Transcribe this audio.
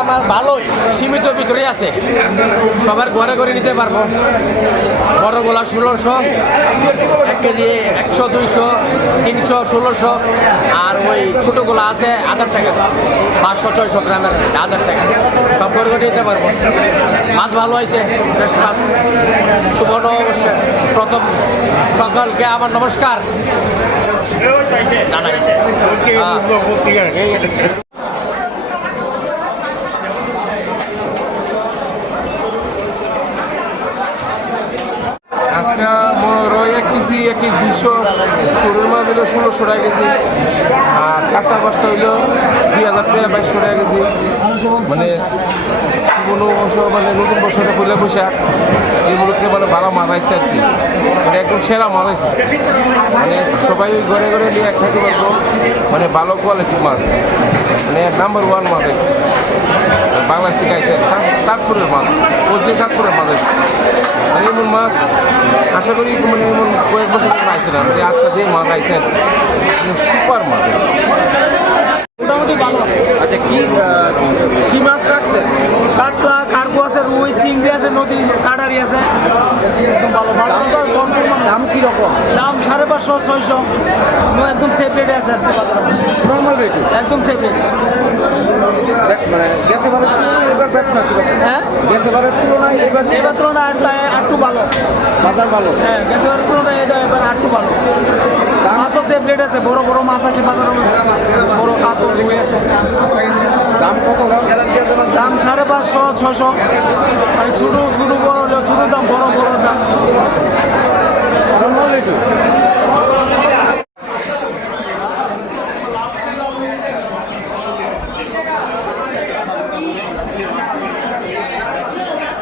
আমার ভালোই সীমিত ভিতরে আছে, সবার ঘরে ঘরে নিতে পারবো। বড়গুলা 1600, 1 কেজি 100, 200, 300, 1600, আর ওই ছোটোগুলো আছে 1000 টাকা, 500-600 গ্রামের 1000 টাকা, সব ঘরে ঘরে নিতে পারবো। মাছ ভালো হয়েছে, বেশ মাছ। শুভ নববর্ষের প্রথম সকলকে আমার নমস্কার জানাই। আজকে রয় 1 কেজি 200, সরুর মাছ হইলো 1600 টাকা কেজি, আর কাঁচা মাছটা হইলো 2000 টাকা 2200 টাকা কেজি। মানে কোনো বছর মানে নতুন বছরে পয়লা বৈশাখ এইগুলোকে মানে ভালো মাছ আইসে আর কি, মানে একদম সেরা মাছ আইসে। মানে সবাই ঘরে ঘরে নিয়ে খাইতে পারবো, মানে ভালো কোয়ালিটির মাছ, মানে নাম্বার 1 মাছ আইসে। বাংলাদেশ থেকে আইসে চাঁদপুরের মাছ, ওই চাঁদপুরের মাছ আইসে। মানে এমন মাছ আশা করি মানে এমন কয়েক বছর আইসে না, মানে আজকে যে মাছ আইসেন সুপার মাছ। মোটামুটি ভালো। আচ্ছা, কি মাছ রাখছেন? কাতলা, কার্গো আছে, রুই, চিংড়ি আছে, নদী কাটারি আছে, একদম ভালো। দাম কীরকম? দাম 550-600, একদম সেফ রেটে আছে আজকে বাজারে। নর্মাল রেট, একদম সেফ রেট। মানে গ্যাস এবারের তুলনায় এবার ব্যবসা কীরকম? হ্যাঁ, গ্যাস এবারের তুলনায় এবার তুলনায় একটু ভালো, বাজার ভালো। হ্যাঁ, গ্যাস এবারের তুলনায় এটা এবার একটু ভালো। মাছও সেফ রেট আছে, বড় বড় মাছ আছে বাজারের মধ্যে, বড় কাতল রুই আছে। দাম কত? দাম 550-600, আর ছোটো ছোটো বড় হলে ছোটো দাম, বড় বড় দাম। Normal rate.